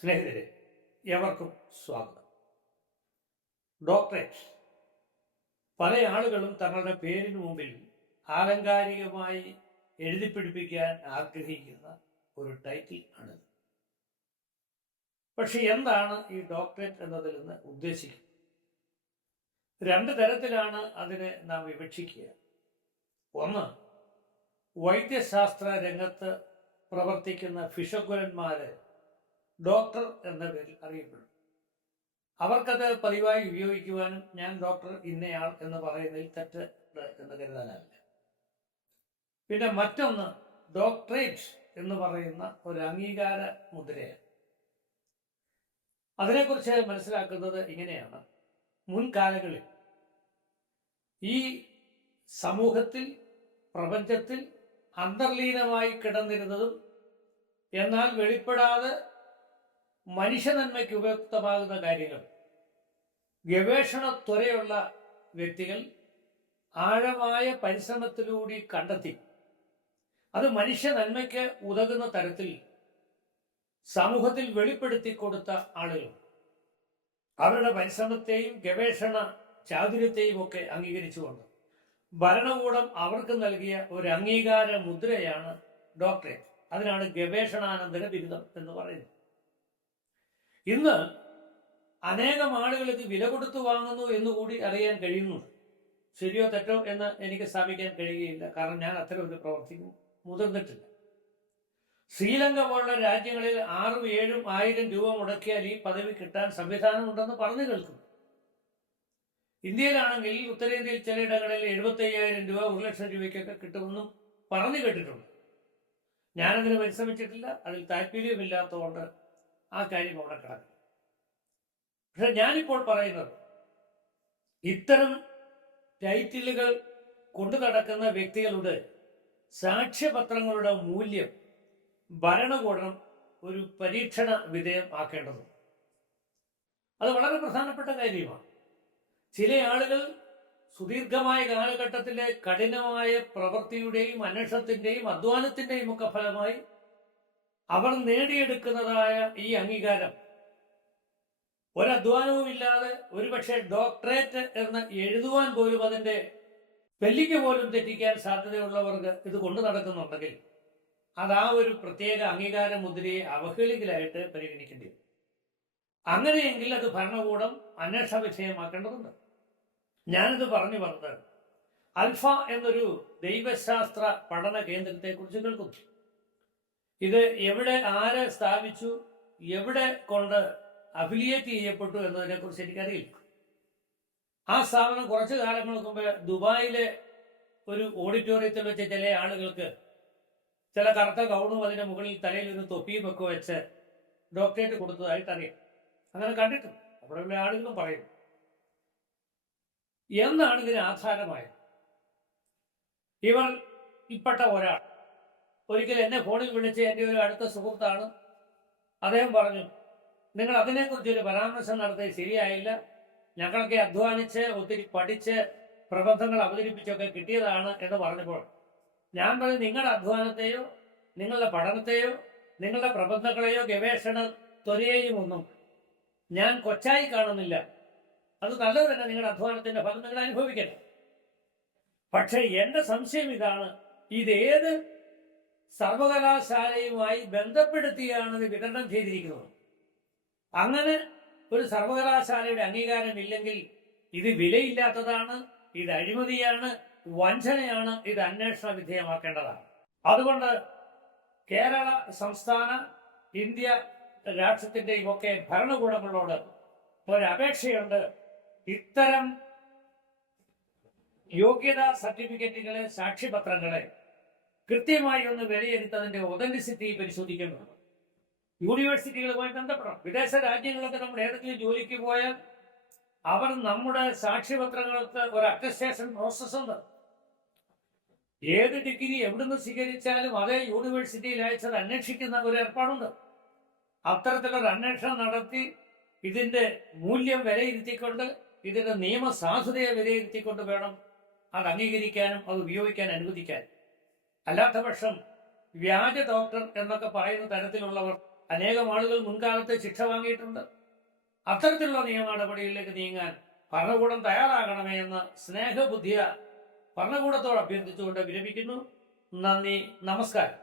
സ്നേഹിതരെ, എവർക്കും സ്വാഗതം. ഡോക്ടറേറ്റ് പല ആളുകളും തങ്ങളുടെ പേരിന് മുമ്പിൽ ആലങ്കാരികമായി എഴുതിപ്പിടിപ്പിക്കാൻ ആഗ്രഹിക്കുന്ന ഒരു ടൈറ്റിൽ ആണിത്. പക്ഷെ എന്താണ് ഈ ഡോക്ടറേറ്റ് എന്നതിൽ നിന്ന് ഉദ്ദേശിക്കുന്നത്? രണ്ട് തരത്തിലാണ് അതിനെ നാം വിവക്ഷിക്കുക. ഒന്ന്, വൈദ്യശാസ്ത്ര രംഗത്ത് പ്രവർത്തിക്കുന്ന ഫിഷക്കുലന്മാര് ഡോക്ടർ എന്ന പേരിൽ അറിയപ്പെടും. അവർക്കത് പതിവായി ഉപയോഗിക്കുവാനും ഞാൻ ഡോക്ടർ ഇന്നയാൾ എന്ന് പറയുന്നതിൽ തെറ്റ് എന്ന് കരുതാനാവില്ല. പിന്നെ മറ്റൊന്ന്, ഡോക്ടറേറ്റ് എന്ന് പറയുന്ന ഒരു അംഗീകാര മുദ്രയാണ്. അതിനെക്കുറിച്ച് മനസ്സിലാക്കുന്നത് ഇങ്ങനെയാണ്. മുൻകാലങ്ങളിൽ ഈ സമൂഹത്തിൽ, പ്രപഞ്ചത്തിൽ അന്തർലീനമായി കിടന്നിരുന്നതും എന്നാൽ വെളിപ്പെടാതെ മനുഷ്യ നന്മയ്ക്ക് ഉപയുക്തമാകുന്ന കാര്യങ്ങൾ ഗവേഷണ ത്വരയുള്ള വ്യക്തികൾ ആഴമായ പരിശ്രമത്തിലൂടെ കണ്ടെത്തി അത് മനുഷ്യ നന്മയ്ക്ക് ഉതകുന്ന തരത്തിൽ സമൂഹത്തിൽ വെളിപ്പെടുത്തി കൊടുത്ത ആളുകൾ അവരുടെ പരിശ്രമത്തെയും ഗവേഷണ ചാതുര്യത്തെയും ഒക്കെ അംഗീകരിച്ചുകൊണ്ട് ഭരണകൂടം അവർക്ക് നൽകിയ ഒരു അംഗീകാര മുദ്രയാണ് ഡോക്ടറേറ്റ്. അതിനാണ് ഗവേഷണാനന്തര ബിരുദം എന്ന് പറയുന്നത്. ഇന്ന് അനേകം ആളുകൾ ഇത് വില കൊടുത്തു വാങ്ങുന്നു എന്നുകൂടി അറിയാൻ കഴിയുന്നുണ്ട്. ശരിയോ തെറ്റോ എന്ന് എനിക്ക് സ്ഥാപിക്കാൻ കഴിയുകയില്ല, കാരണം ഞാൻ അത്തരം ഒരു പ്രവർത്തിക്കും മുതിർന്നിട്ടില്ല. ശ്രീലങ്ക പോലുള്ള രാജ്യങ്ങളിൽ 6,000-7,000 രൂപ മുടക്കിയാൽ ഈ പദവി കിട്ടാൻ സംവിധാനമുണ്ടെന്ന് പറഞ്ഞു കേൾക്കുന്നു. ഇന്ത്യയിലാണെങ്കിൽ ഉത്തരേന്ത്യയിൽ ചിലയിടങ്ങളിൽ 75,000 രൂപ, 1,00,000 രൂപയ്ക്കൊക്കെ കിട്ടുമെന്നും പറഞ്ഞു കേട്ടിട്ടുണ്ട്. ഞാനതിന് പരിശ്രമിച്ചിട്ടില്ല, അതിൽ താല്പര്യമില്ലാത്തതുകൊണ്ട് ആ കാര്യം അവിടെ കിടക്കും. പക്ഷെ ഞാനിപ്പോൾ പറയുന്നത്, ഇത്തരം ടൈറ്റിലുകൾ കൊണ്ടു നടക്കുന്ന വ്യക്തികളുടെ സാക്ഷ്യപത്രങ്ങളുടെ മൂല്യം ഭരണകൂടം ഒരു പരീക്ഷണ വിധേയം ആക്കേണ്ടതുണ്ട്. അത് വളരെ പ്രധാനപ്പെട്ട കാര്യമാണ്. ചില ആളുകൾ സുദീർഘമായ കാലഘട്ടത്തിലെ കഠിനമായ പ്രവൃത്തിയുടെയും അന്വേഷണത്തിന്റെയും അധ്വാനത്തിന്റെയും ഒക്കെ ഫലമായി അവർ നേടിയെടുക്കുന്നതായ ഈ അംഗീകാരം ഒരധ്വാനവുമില്ലാതെ ഒരുപക്ഷെ ഡോക്ടറേറ്റ് എന്ന് എഴുതുവാൻ പോലും അതിന്റെ സ്പെല്ലിംഗ് പോലും തെറ്റിക്കാൻ സാധ്യതയുള്ളവർക്ക് ഇത് കൊണ്ടു നടക്കുന്നുണ്ടെങ്കിൽ അത് ആ ഒരു പ്രത്യേക അംഗീകാര മുദ്രയെ അവഹേളിക്കലായിട്ട് പരിഗണിക്കേണ്ടി വരും. അങ്ങനെയെങ്കിൽ അത് ഭരണകൂടം അന്വേഷണ വിധേയമാക്കേണ്ടതുണ്ട്. ഞാനിത് പറഞ്ഞു വന്നത് അൽഫ എന്നൊരു ദൈവശാസ്ത്ര പഠന കേന്ദ്രത്തെ കുറിച്ച് കേൾക്കുന്നു. ഇത് എവിടെ ആരെ സ്ഥാപിച്ചു, എവിടെ കൊണ്ട് അഫിലിയേറ്റ് ചെയ്യപ്പെട്ടു എന്നതിനെ കുറിച്ച് എനിക്കറിയില്ല. ആ സ്ഥാപനം കുറച്ചു കാലങ്ങൾക്ക് മുമ്പ് ദുബായിലെ ഒരു ഓഡിറ്റോറിയത്തിൽ വെച്ച് ചില ആളുകൾക്ക് ചില കറുത്ത ഗൗണും അതിന്റെ മുകളിൽ തലയിൽ ഒരു തൊപ്പിയും ഒക്കെ വെച്ച് ഡോക്ടറേറ്റ് കൊടുത്തതായിട്ട് അറിയാം. അങ്ങനെ കണ്ടിട്ടുണ്ട്. അവിടെയുള്ള ആളുകളും പറയും. എന്താണ് ഇതിന് ആധാരമായത്? ഇവർ ഇൽപ്പെട്ട ഒരാൾ ഒരിക്കൽ എന്നെ ഫോണിൽ വിളിച്ച്, എൻ്റെ ഒരു അടുത്ത സുഹൃത്താണ്, അദ്ദേഹം പറഞ്ഞു, നിങ്ങൾ അതിനെക്കുറിച്ചൊരു പരാമർശം നടത്തിയത് ശരിയായില്ല. ഞങ്ങളൊക്കെ അധ്വാനിച്ച് ഒത്തിരി പഠിച്ച് പ്രബന്ധങ്ങൾ അവതരിപ്പിച്ചൊക്കെ കിട്ടിയതാണ് എന്ന് പറഞ്ഞപ്പോൾ ഞാൻ പറഞ്ഞു, നിങ്ങളുടെ അധ്വാനത്തെയോ നിങ്ങളുടെ പഠനത്തെയോ നിങ്ങളുടെ പ്രബന്ധങ്ങളെയോ ഗവേഷണ ത്വരയെയും ഒന്നും ഞാൻ കൊച്ചായി കാണുന്നില്ല. അത് നല്ലത് തന്നെ, നിങ്ങളുടെ അധ്വാനത്തിന്റെ ഫലം നിങ്ങൾ അനുഭവിക്കണം. പക്ഷെ എന്റെ സംശയം ഇതാണ്, ഇതേത് സർവകലാശാലയുമായി ബന്ധപ്പെടുത്തിയാണ് ഇത് വിതരണം ചെയ്തിരിക്കുന്നത്? അങ്ങനെ ഒരു സർവകലാശാലയുടെ അംഗീകാരമില്ലെങ്കിൽ ഇത് വിലയില്ലാത്തതാണ്, ഇത് അഴിമതിയാണ്, വഞ്ചനയാണ്, ഇത് അന്വേഷണ വിധേയമാക്കേണ്ടതാണ്. അതുകൊണ്ട് കേരള സംസ്ഥാന, ഇന്ത്യ രാഷ്ട്രത്തിന്റെയും ഒക്കെ ഭരണകൂടങ്ങളോട് ഒരപേക്ഷയുണ്ട്. ഇത്തരം യോഗ്യതാ സർട്ടിഫിക്കറ്റുകളെ, സാക്ഷ്യപത്രങ്ങളെ കൃത്യമായി ഒന്ന് വിലയിരുത്തതിന്റെ ഒതന്റിസിറ്റി പരിശോധിക്കേണ്ടതുണ്ട്. യൂണിവേഴ്സിറ്റികളുമായി ബന്ധപ്പെടണം. വിദേശ രാജ്യങ്ങളൊക്കെ നമ്മൾ ഏതെങ്കിലും ജോലിക്ക് പോയാൽ അവർ നമ്മുടെ സാക്ഷ്യപത്രങ്ങൾക്ക് ഒരു അറ്റസ്റ്റേഷൻ പ്രോസസ് ഉണ്ട്. ഏത് ഡിഗ്രി എവിടുന്ന് സ്വീകരിച്ചാലും അതേ യൂണിവേഴ്സിറ്റിയിൽ അയച്ചത് അന്വേഷിക്കുന്ന ഒരു ഏർപ്പാടുണ്ട്. അത്തരത്തിലൊരു അന്വേഷണം നടത്തി ഇതിന്റെ മൂല്യം വിലയിരുത്തിക്കൊണ്ട്, ഇതിന്റെ നിയമസാധുതയെ വിലയിരുത്തിക്കൊണ്ട് വേണം അത് അംഗീകരിക്കാനും അത് ഉപയോഗിക്കാൻ അനുവദിക്കാൻ. അല്ലാത്ത പക്ഷം വ്യാജ ഡോക്ടർ എന്നൊക്കെ പറയുന്ന തരത്തിലുള്ളവർ അനേകം ആളുകൾ മുൻകാലത്ത് ശിക്ഷ വാങ്ങിയിട്ടുണ്ട്. അത്തരത്തിലുള്ള നിയമ നടപടികളിലേക്ക് നീങ്ങാൻ ഭരണകൂടം തയ്യാറാകണമേ എന്ന് സ്നേഹബുദ്ധിയ ഭരണകൂടത്തോട് അഭ്യർത്ഥിച്ചുകൊണ്ട് വിരമിക്കുന്നു. നന്ദി, നമസ്കാരം.